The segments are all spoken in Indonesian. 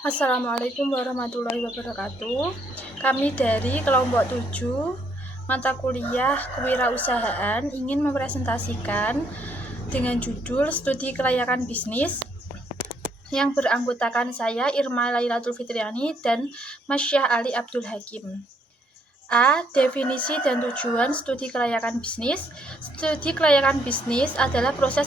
Assalamualaikum warahmatullahi wabarakatuh. Kami dari kelompok 7 mata kuliah kewirausahaan ingin mempresentasikan dengan judul Studi Kelayakan Bisnis yang beranggotakan saya Irma Lailatul Fitriani dan Masya Ali Abdul Hakim. A. Definisi dan tujuan studi kelayakan bisnis. Studi kelayakan bisnis adalah proses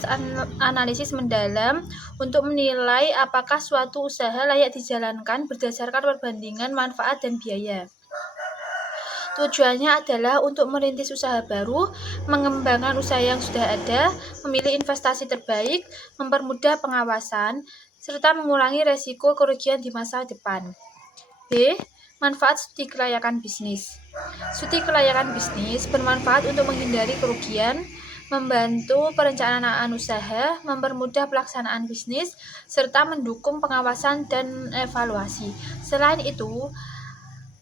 analisis mendalam untuk menilai apakah suatu usaha layak dijalankan berdasarkan perbandingan manfaat dan biaya. Tujuannya adalah untuk merintis usaha baru, mengembangkan usaha yang sudah ada, memilih investasi terbaik, mempermudah pengawasan, serta mengurangi resiko kerugian di masa depan. B. Manfaat studi kelayakan bisnis. Studi kelayakan bisnis bermanfaat untuk menghindari kerugian, membantu perencanaan usaha, mempermudah pelaksanaan bisnis, serta mendukung pengawasan dan evaluasi. Selain itu,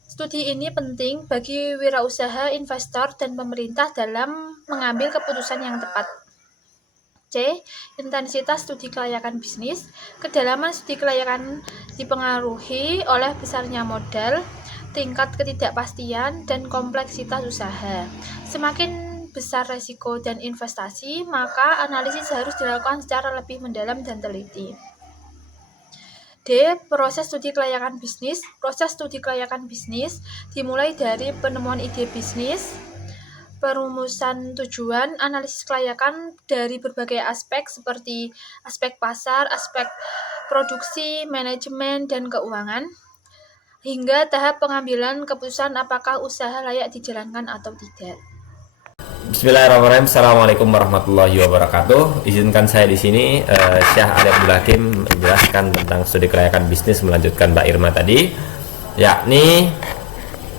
studi ini penting bagi wirausaha, investor, dan pemerintah dalam mengambil keputusan yang tepat. C. Intensitas studi kelayakan bisnis. Kedalaman studi kelayakan dipengaruhi oleh besarnya modal, tingkat ketidakpastian, dan kompleksitas usaha. Semakin besar resiko dan investasi, maka analisis harus dilakukan secara lebih mendalam dan teliti. D. Proses studi kelayakan bisnis. Proses studi kelayakan bisnis dimulai dari penemuan ide bisnis, perumusan tujuan, analisis kelayakan dari berbagai aspek seperti aspek pasar, aspek produksi, manajemen, dan keuangan, hingga tahap pengambilan keputusan apakah usaha layak dijalankan atau tidak. Bismillahirrahmanirrahim. Assalamualaikum warahmatullahi wabarakatuh. Izinkan saya di sini Syah Ali Abdul Hakim menjelaskan tentang studi kelayakan bisnis melanjutkan Mbak Irma tadi, yakni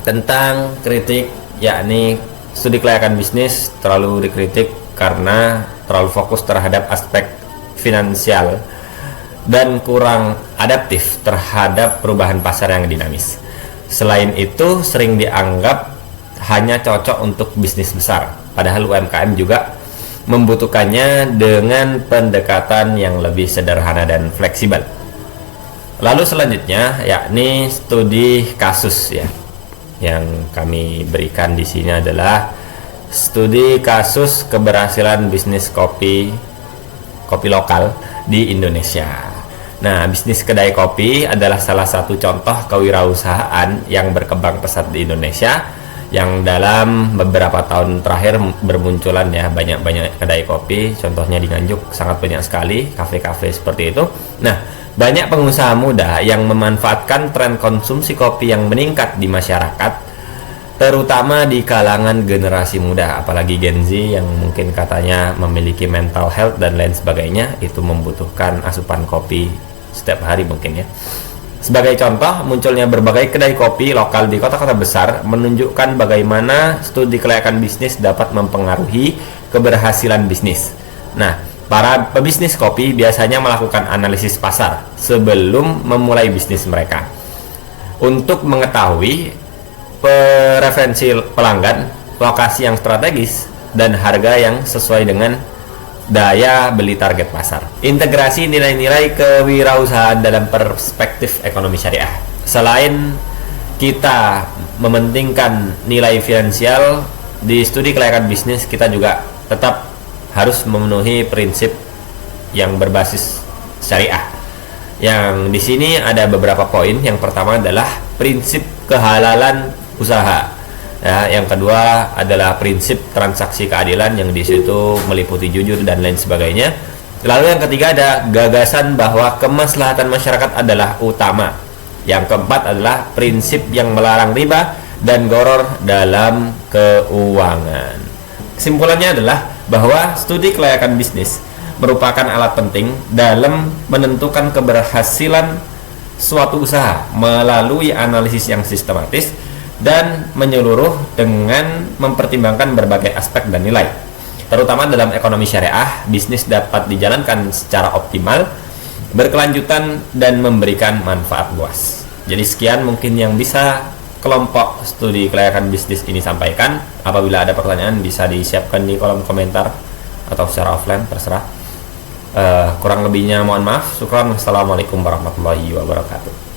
tentang kritik, yakni studi kelayakan bisnis terlalu dikritik karena terlalu fokus terhadap aspek finansial dan kurang adaptif terhadap perubahan pasar yang dinamis. Selain itu, sering dianggap hanya cocok untuk bisnis besar, padahal UMKM juga membutuhkannya dengan pendekatan yang lebih sederhana dan fleksibel. Lalu selanjutnya yakni studi kasus ya. Yang kami berikan di sini adalah studi kasus keberhasilan bisnis kopi lokal di Indonesia. Nah, bisnis kedai kopi adalah salah satu contoh kewirausahaan yang berkembang pesat di Indonesia, yang dalam beberapa tahun terakhir bermunculan ya banyak kedai kopi. Contohnya di Nganjuk sangat banyak sekali kafe-kafe seperti itu. Nah, banyak pengusaha muda yang memanfaatkan tren konsumsi kopi yang meningkat di masyarakat, terutama di kalangan generasi muda, apalagi Gen Z yang mungkin katanya memiliki mental health dan lain sebagainya, itu membutuhkan asupan kopi setiap hari mungkin ya. Sebagai contoh, munculnya berbagai kedai kopi lokal di kota-kota besar menunjukkan bagaimana studi kelayakan bisnis dapat mempengaruhi keberhasilan bisnis. Nah, para pebisnis kopi biasanya melakukan analisis pasar sebelum memulai bisnis mereka untuk mengetahui preferensi pelanggan, lokasi yang strategis, dan harga yang sesuai dengan daya beli target pasar. Integrasi nilai-nilai kewirausahaan dalam perspektif ekonomi syariah. Selain kita mementingkan nilai finansial di studi kelayakan bisnis, kita juga tetap harus memenuhi prinsip yang berbasis syariah. Yang di sini ada beberapa poin. Yang pertama adalah prinsip kehalalan usaha. Ya, yang kedua adalah prinsip transaksi keadilan yang di situ meliputi jujur dan lain sebagainya. Lalu yang ketiga ada gagasan bahwa kemaslahatan masyarakat adalah utama. Yang keempat adalah prinsip yang melarang riba dan gharar dalam keuangan. Kesimpulannya adalah bahwa studi kelayakan bisnis merupakan alat penting dalam menentukan keberhasilan suatu usaha melalui analisis yang sistematis dan menyeluruh dengan mempertimbangkan berbagai aspek dan nilai. Terutama dalam ekonomi syariah, bisnis dapat dijalankan secara optimal, berkelanjutan, dan memberikan manfaat luas. Jadi sekian mungkin yang bisa kelompok studi kelayakan bisnis ini sampaikan. Apabila ada pertanyaan bisa disiapkan di kolom komentar atau secara offline, terserah. Kurang lebihnya mohon maaf. Syukran. Assalamualaikum warahmatullahi wabarakatuh.